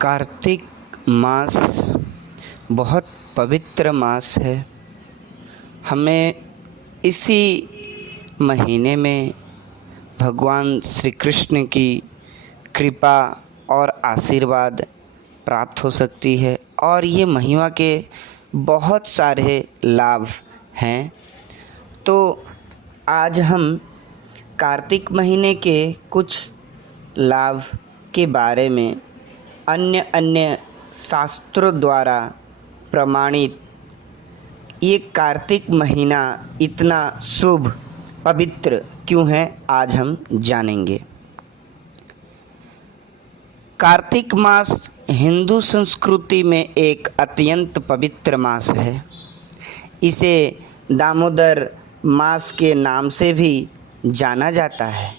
कार्तिक मास बहुत पवित्र मास है। हमें इसी महीने में भगवान श्री कृष्ण की कृपा और आशीर्वाद प्राप्त हो सकती है और ये महिमा के बहुत सारे लाभ हैं। तो आज हम कार्तिक महीने के कुछ लाभ के बारे में अन्य शास्त्रों द्वारा प्रमाणित ये कार्तिक महीना इतना शुभ पवित्र क्यों है आज हम जानेंगे। कार्तिक मास हिंदू संस्कृति में एक अत्यंत पवित्र मास है। इसे दामोदर मास के नाम से भी जाना जाता है।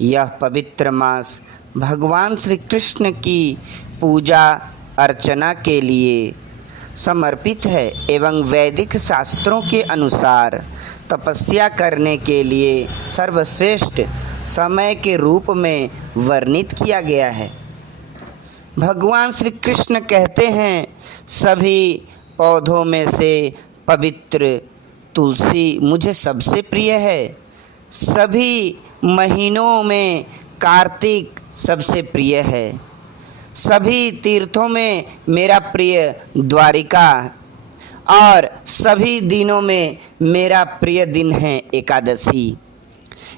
यह पवित्र मास भगवान श्री कृष्ण की पूजा अर्चना के लिए समर्पित है एवं वैदिक शास्त्रों के अनुसार तपस्या करने के लिए सर्वश्रेष्ठ समय के रूप में वर्णित किया गया है। भगवान श्री कृष्ण कहते हैं, सभी पौधों में से पवित्र तुलसी मुझे सबसे प्रिय है। सभी महीनों में कार्तिक सबसे प्रिय है। सभी तीर्थों में मेरा प्रिय द्वारिका और सभी दिनों में मेरा प्रिय दिन है एकादशी।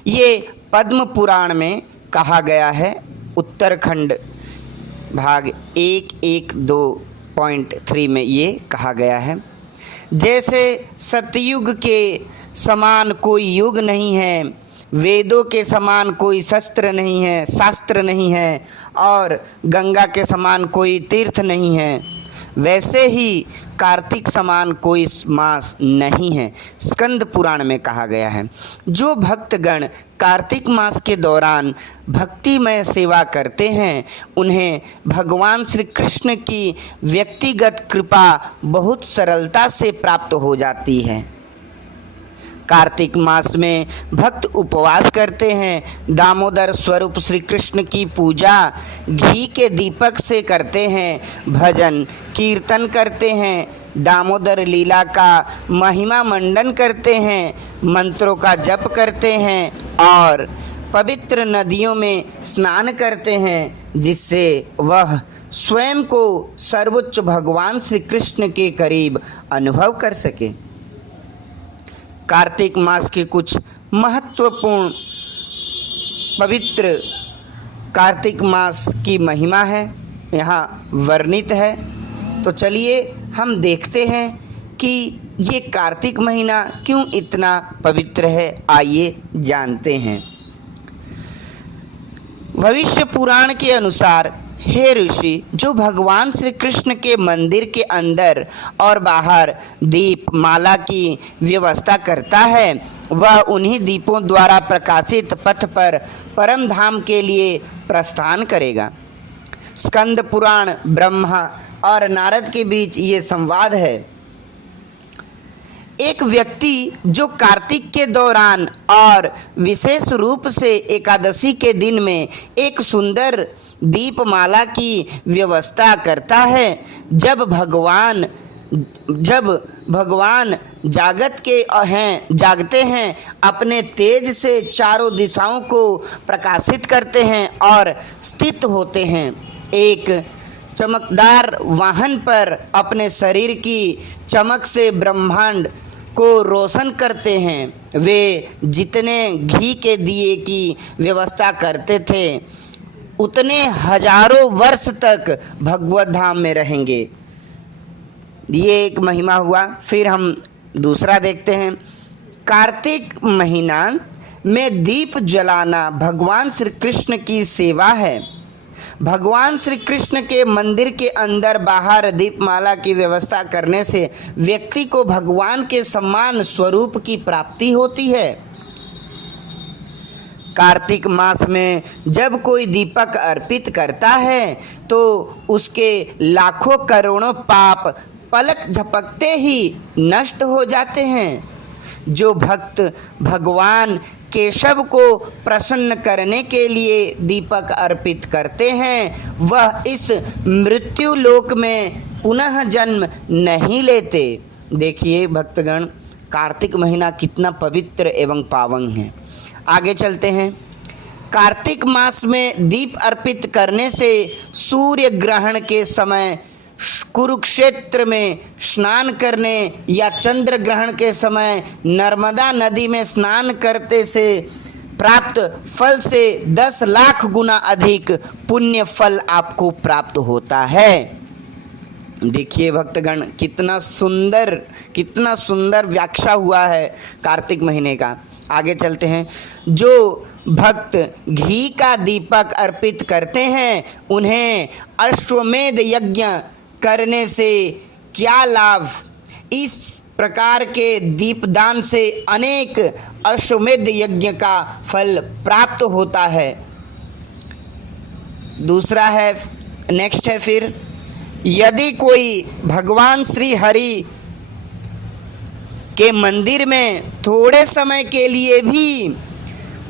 ये पद्म पुराण में कहा गया है। उत्तरखंड भाग 112.3 में ये कहा गया है। जैसे सतयुग के समान कोई युग नहीं है, वेदों के समान कोई शास्त्र नहीं है और गंगा के समान कोई तीर्थ नहीं है, वैसे ही कार्तिक समान कोई मास नहीं है, स्कंद पुराण में कहा गया है। जो भक्तगण कार्तिक मास के दौरान भक्तिमय सेवा करते हैं, उन्हें भगवान श्री कृष्ण की व्यक्तिगत कृपा बहुत सरलता से प्राप्त हो जाती है। कार्तिक मास में भक्त उपवास करते हैं, दामोदर स्वरूप श्री कृष्ण की पूजा घी के दीपक से करते हैं, भजन कीर्तन करते हैं, दामोदर लीला का महिमा मंडन करते हैं, मंत्रों का जप करते हैं और पवित्र नदियों में स्नान करते हैं, जिससे वह स्वयं को सर्वोच्च भगवान श्री कृष्ण के करीब अनुभव कर सके। कार्तिक मास के कुछ महत्वपूर्ण पवित्र कार्तिक मास की महिमा है, यहाँ वर्णित है। तो चलिए हम देखते हैं कि ये कार्तिक महीना क्यों इतना पवित्र है। आइए जानते हैं। भविष्य पुराण के अनुसार, हे ऋषि, जो भगवान श्री कृष्ण के मंदिर के अंदर और बाहर दीप माला की व्यवस्था करता है, वह उन्हीं दीपों द्वारा प्रकाशित पथ पर परम धाम के लिए प्रस्थान करेगा। स्कंद पुराण ब्रह्मा और नारद के बीच ये संवाद है। एक व्यक्ति जो कार्तिक के दौरान और विशेष रूप से एकादशी के दिन में एक सुंदर दीपमाला की व्यवस्था करता है, जब भगवान जागते हैं, अपने तेज से चारों दिशाओं को प्रकाशित करते हैं और स्थित होते हैं। एक चमकदार वाहन पर अपने शरीर की चमक से ब्रह्मांड को रोशन करते हैं। वे जितने घी के दिए की व्यवस्था करते थे, उतने हजारों वर्ष तक भगवत धाम में रहेंगे। ये एक महिमा हुआ। फिर हम दूसरा देखते हैं। कार्तिक महीना में दीप जलाना भगवान श्री कृष्ण की सेवा है। भगवान श्री कृष्ण के मंदिर के अंदर बाहर दीपमाला की व्यवस्था करने से व्यक्ति को भगवान के समान स्वरूप की प्राप्ति होती है। कार्तिक मास में जब कोई दीपक अर्पित करता है तो उसके लाखों करोड़ों पाप पलक झपकते ही नष्ट हो जाते हैं। जो भक्त भगवान केशव को प्रसन्न करने के लिए दीपक अर्पित करते हैं, वह इस मृत्यु लोक में पुनः जन्म नहीं लेते। देखिए भक्तगण, कार्तिक महीना कितना पवित्र एवं पावन है। आगे चलते हैं। कार्तिक मास में दीप अर्पित करने से सूर्य ग्रहण के समय कुरुक्षेत्र में स्नान करने या चंद्र ग्रहण के समय नर्मदा नदी में स्नान करते से प्राप्त फल से 10 लाख गुना अधिक पुण्य फल आपको प्राप्त होता है। देखिए भक्तगण, कितना सुंदर व्याख्या हुआ है कार्तिक महीने का। आगे चलते हैं। जो भक्त घी का दीपक अर्पित करते हैं, उन्हें अश्वमेध यज्ञ करने से क्या लाभ? इस प्रकार के दीपदान से अनेक अश्वमेध यज्ञ का फल प्राप्त होता है। दूसरा है, नेक्स्ट है फिर, यदि कोई भगवान श्री हरि के मंदिर में थोड़े समय के लिए भी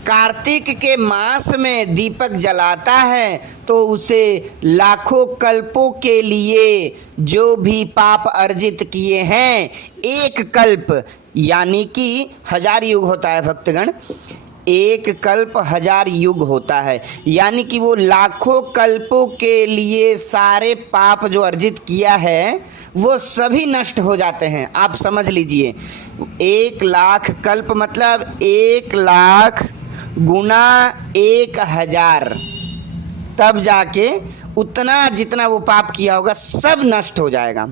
कार्तिक के मास में दीपक जलाता है, तो उसे लाखों कल्पों के लिए जो भी पाप अर्जित किए हैं, एक कल्प यानी कि 1000 युग होता है भक्तगण, एक कल्प 1000 युग होता है, यानी कि वो लाखों कल्पों के लिए सारे पाप जो अर्जित किया है वो सभी नष्ट हो जाते हैं। आप समझ लीजिए, 1 लाख कल्प मतलब 1 लाख गुना 1000, तब जाके उतना जितना वो पाप किया होगा सब नष्ट हो जाएगा।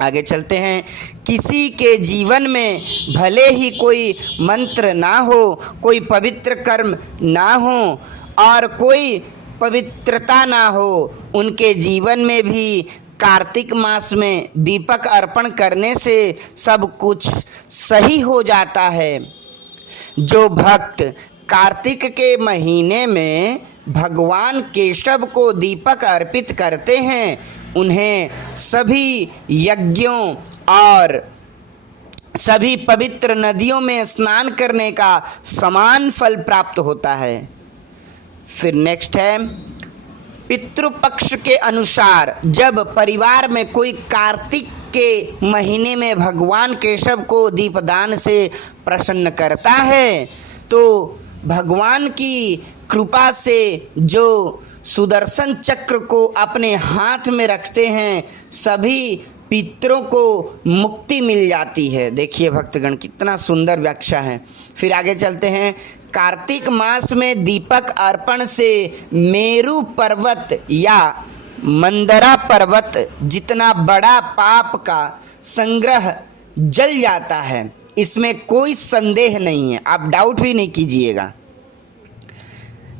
आगे चलते हैं। किसी के जीवन में भले ही कोई मंत्र ना हो, कोई पवित्र कर्म ना हो और कोई पवित्रता ना हो, उनके जीवन में भी कार्तिक मास में दीपक अर्पण करने से सब कुछ सही हो जाता है। जो भक्त कार्तिक के महीने में भगवान केशव को दीपक अर्पित करते हैं, उन्हें सभी यज्ञों और सभी पवित्र नदियों में स्नान करने का समान फल प्राप्त होता है। फिर नेक्स्ट है, पितृपक्ष के अनुसार जब परिवार में कोई कार्तिक के महीने में भगवान केशव को दीपदान से प्रसन्न करता है, तो भगवान की कृपा से जो सुदर्शन चक्र को अपने हाथ में रखते हैं, सभी पितरों को मुक्ति मिल जाती है। देखिए भक्तगण, कितना सुंदर व्याख्या है। फिर आगे चलते हैं। कार्तिक मास में दीपक अर्पण से मेरु पर्वत या मंदरा पर्वत जितना बड़ा पाप का संग्रह जल जाता है, इसमें कोई संदेह नहीं है, आप डाउट भी नहीं कीजिएगा।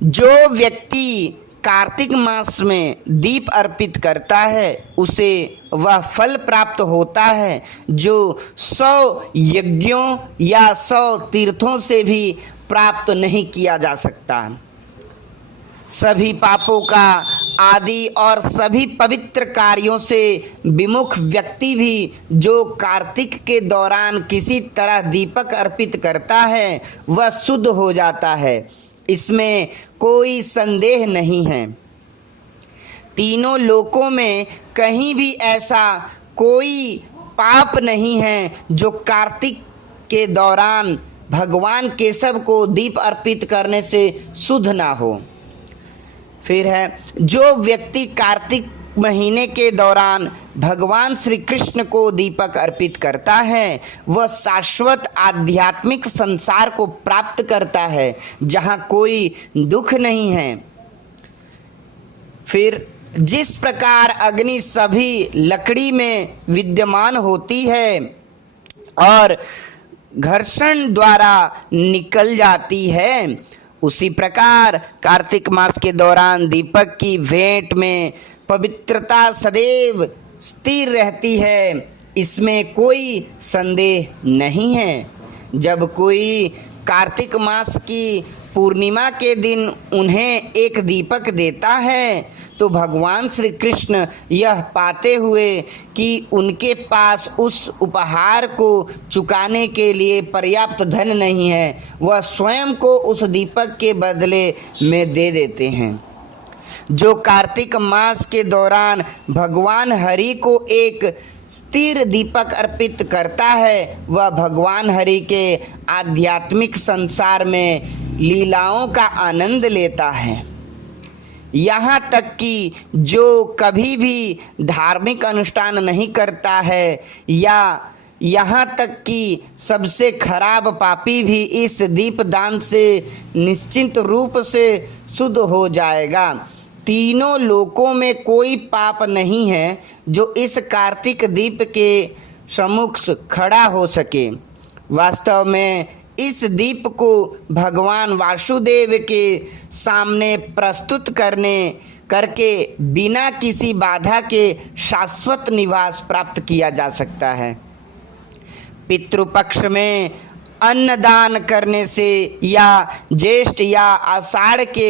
जो व्यक्ति कार्तिक मास में दीप अर्पित करता है, उसे वह फल प्राप्त होता है जो 100 यज्ञों या 100 तीर्थों से भी प्राप्त नहीं किया जा सकता। सभी पापों का आदि और सभी पवित्र कार्यों से विमुख व्यक्ति भी जो कार्तिक के दौरान किसी तरह दीपक अर्पित करता है, वह शुद्ध हो जाता है, इसमें कोई संदेह नहीं है। तीनों लोकों में कहीं भी ऐसा कोई पाप नहीं है जो कार्तिक के दौरान भगवान केशव को दीप अर्पित करने से शुद्ध ना हो। फिर है, जो व्यक्ति कार्तिक महीने के दौरान भगवान श्री कृष्ण को दीपक अर्पित करता है, वह शाश्वत आध्यात्मिक संसार को प्राप्त करता है जहाँ कोई दुख नहीं है। फिर जिस प्रकार अग्नि सभी लकड़ी में विद्यमान होती है और घर्षण द्वारा निकल जाती है, उसी प्रकार कार्तिक मास के दौरान दीपक की भेंट में पवित्रता सदैव स्थिर रहती है, इसमें कोई संदेह नहीं है। जब कोई कार्तिक मास की पूर्णिमा के दिन उन्हें एक दीपक देता है तो भगवान श्री कृष्ण यह पाते हुए कि उनके पास उस उपहार को चुकाने के लिए पर्याप्त धन नहीं है, वह स्वयं को उस दीपक के बदले में दे देते हैं। जो कार्तिक मास के दौरान भगवान हरि को एक स्थिर दीपक अर्पित करता है, वह भगवान हरि के आध्यात्मिक संसार में लीलाओं का आनंद लेता है। यहाँ तक कि जो कभी भी धार्मिक अनुष्ठान नहीं करता है या यहाँ तक कि सबसे खराब पापी भी इस दीपदान से निश्चित रूप से शुद्ध हो जाएगा। तीनों लोकों में कोई पाप नहीं है जो इस कार्तिक दीप के सम्मुख खड़ा हो सके। वास्तव में इस दीप को भगवान वासुदेव के सामने प्रस्तुत करके बिना किसी बाधा के शाश्वत निवास प्राप्त किया जा सकता है। पितृपक्ष में अन्नदान करने से या ज्येष्ठ या आषाढ़ के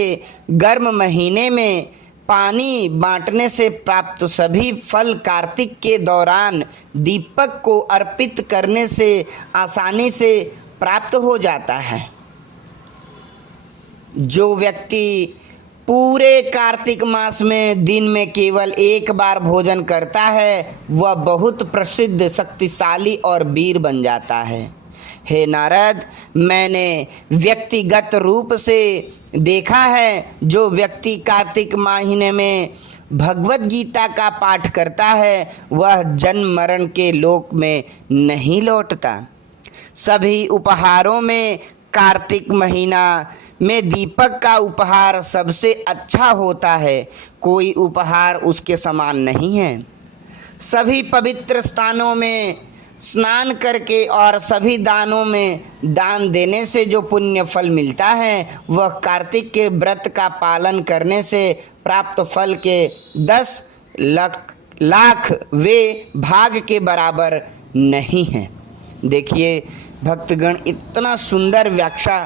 गर्म महीने में पानी बांटने से प्राप्त सभी फल कार्तिक के दौरान दीपक को अर्पित करने से आसानी से प्राप्त हो जाता है। जो व्यक्ति पूरे कार्तिक मास में दिन में केवल एक बार भोजन करता है, वह बहुत प्रसिद्ध, शक्तिशाली और वीर बन जाता है। हे नारद, मैंने व्यक्तिगत रूप से देखा है, जो व्यक्ति कार्तिक महीने में भगवत गीता का पाठ करता है, वह जन्म मरण के लोक में नहीं लौटता। सभी उपहारों में कार्तिक महीना में दीपक का उपहार सबसे अच्छा होता है। कोई उपहार उसके समान नहीं है। सभी पवित्र स्थानों में स्नान करके और सभी दानों में दान देने से जो पुण्य फल मिलता है, वह कार्तिक के व्रत का पालन करने से प्राप्त फल के 10 लाख वे भाग के बराबर नहीं है। देखिए भक्तगण, इतना सुंदर व्याख्या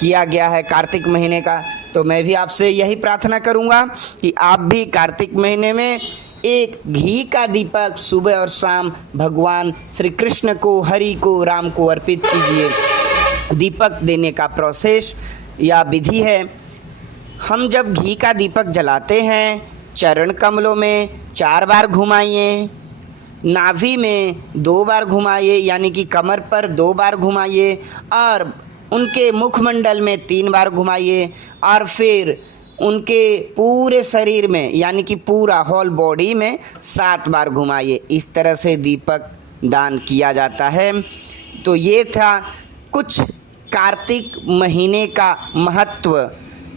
किया गया है कार्तिक महीने का। तो मैं भी आपसे यही प्रार्थना करूंगा कि आप भी कार्तिक महीने में एक घी का दीपक सुबह और शाम भगवान श्री कृष्ण को, हरि को, राम को अर्पित कीजिए। दीपक देने का प्रोसेस या विधि है, हम जब घी का दीपक जलाते हैं, चरण कमलों में 4 बार घुमाइए, नाभि में 2 बार घुमाइए, यानी कि कमर पर 2 बार घुमाइए, और उनके मुखमंडल में 3 बार घुमाइए, और फिर उनके पूरे शरीर में यानी कि पूरा होल बॉडी में 7 बार घुमाइए। इस तरह से दीपक दान किया जाता है। तो ये था कुछ कार्तिक महीने का महत्व,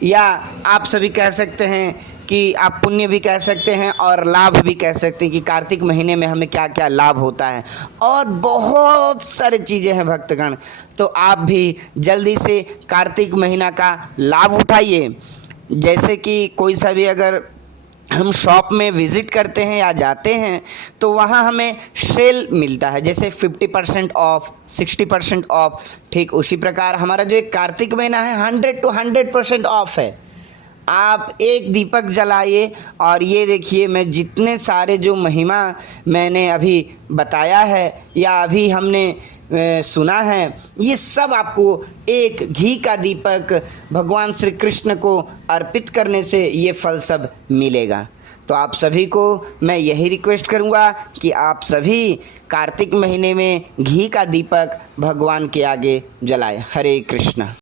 या आप सभी कह सकते हैं कि आप पुण्य भी कह सकते हैं और लाभ भी कह सकते हैं कि कार्तिक महीने में हमें क्या क्या लाभ होता है। और बहुत सारी चीज़ें हैं भक्तगण, तो आप भी जल्दी से कार्तिक महीना का लाभ उठाइए। जैसे कि कोई सा भी अगर हम शॉप में विज़िट करते हैं या जाते हैं तो वहाँ हमें सेल मिलता है, जैसे 50% ऑफ, 60% ऑफ। ठीक उसी प्रकार हमारा जो एक कार्तिक महीना है 100 to 100% ऑफ है। आप एक दीपक जलाइए और ये देखिए, मैं जितने सारे जो महिमा मैंने अभी बताया है या अभी हमने सुना है, ये सब आपको एक घी का दीपक भगवान श्री कृष्ण को अर्पित करने से ये फल सब मिलेगा। तो आप सभी को मैं यही रिक्वेस्ट करूँगा कि आप सभी कार्तिक महीने में घी का दीपक भगवान के आगे जलाएं। हरे कृष्णा।